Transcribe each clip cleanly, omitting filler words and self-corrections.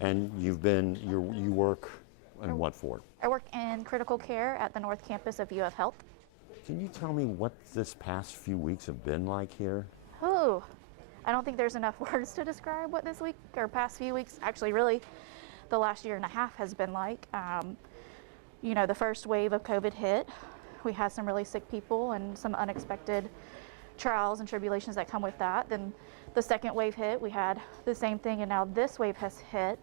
And you work in what for? I work in critical care at the North Campus of UF Health. Can you tell me what this past few weeks have been like here? Ooh, I don't think there's enough words to describe what this week or past few weeks, actually really the last year and a half has been like. The first wave of COVID hit. We had some really sick people and some unexpected trials and tribulations that come with that. Then the second wave hit, we had the same thing, and now this wave has hit,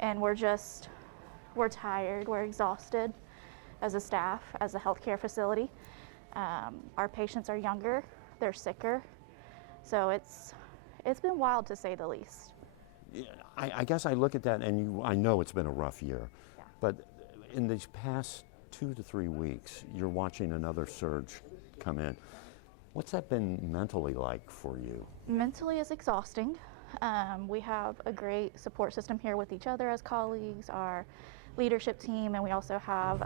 and we're tired, we're exhausted as a staff, as a healthcare facility. Our patients are younger, they're sicker, so it's been wild to say the least. Yeah, I guess I look at that and I know it's been a rough year, Yeah. but in these past 2 to 3 weeks, you're watching another surge come in. What's that been mentally like for you? Mentally it's exhausting. We have a great support system here with each other as colleagues, our leadership team, and we also have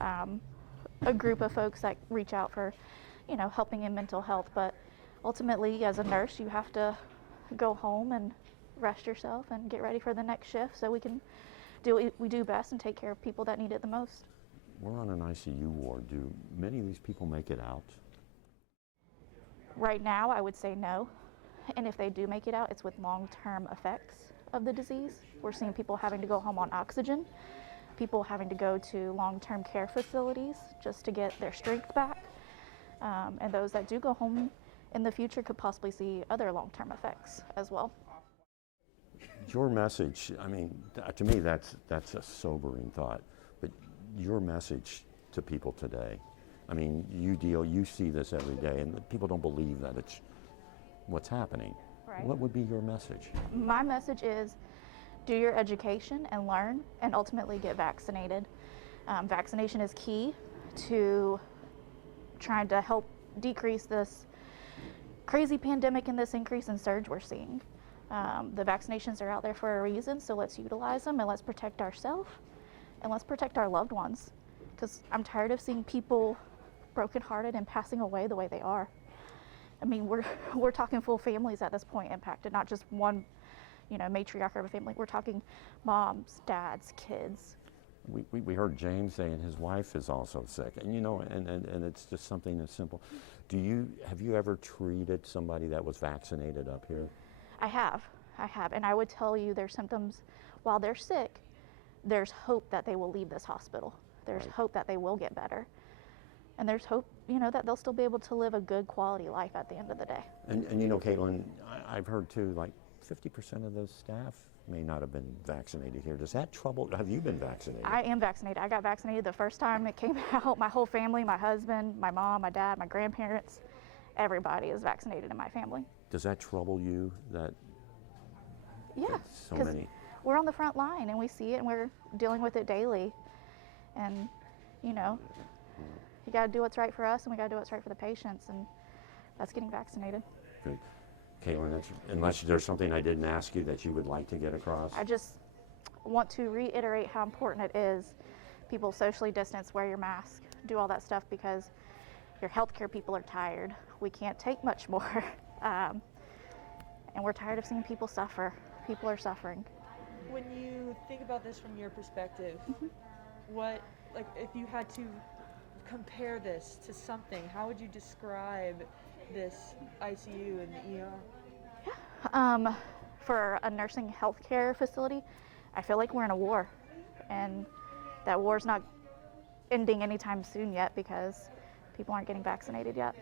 a group of folks that reach out for, helping in mental health. But ultimately, as a nurse, you have to go home and rest yourself and get ready for the next shift so we can do what we do best and take care of people that need it the most. We're on an ICU ward. Do many of these people make it out? Right now, I would say no. And if they do make it out, it's with long-term effects of the disease. We're seeing people having to go home on oxygen, people having to go to long-term care facilities just to get their strength back. And those that do go home in the future could possibly see other long-term effects as well. Your message, to me that's a sobering thought, but your message to people today, you see this every day and people don't believe that it's what's happening. Right. What would be your message? My message is do your education and learn and ultimately get vaccinated. Vaccination is key to trying to help decrease this crazy pandemic and this increase in surge we're seeing. The vaccinations are out there for a reason, so let's utilize them and let's protect ourselves and let's protect our loved ones, because I'm tired of seeing people brokenhearted and passing away the way they are. We're talking full families at this point impacted, not just one, matriarch of a family. We're talking moms, dads, kids. We heard James saying his wife is also sick, and and it's just something as simple. Have you ever treated somebody that was vaccinated up here? I have, and I would tell you their symptoms while they're sick. There's hope that they will leave this hospital. There's Right. hope that they will get better. And there's hope, that they'll still be able to live a good quality life at the end of the day. And Caitlin, I've heard too, like 50% of those staff may not have been vaccinated here. Does that trouble? Have you been vaccinated? I am vaccinated. I got vaccinated the first time it came out. My whole family, my husband, my mom, my dad, my grandparents, everybody is vaccinated in my family. Does that trouble you that Yeah, so many? We're on the front line and we see it and we're dealing with it daily. And, you got to do what's right for us and we got to do what's right for the patients, and that's getting vaccinated. Good. Caitlin, unless there's something I didn't ask you that you would like to get across? I just want to reiterate how important it is. People socially distance, wear your mask, do all that stuff, because your healthcare people are tired. We can't take much more. And we're tired of seeing people suffer. People are suffering. When you think about this from your perspective, if you had to compare this to something, how would you describe this ICU and the ER? For a nursing healthcare facility, I feel like we're in a war, and that war's not ending anytime soon yet because people aren't getting vaccinated yet.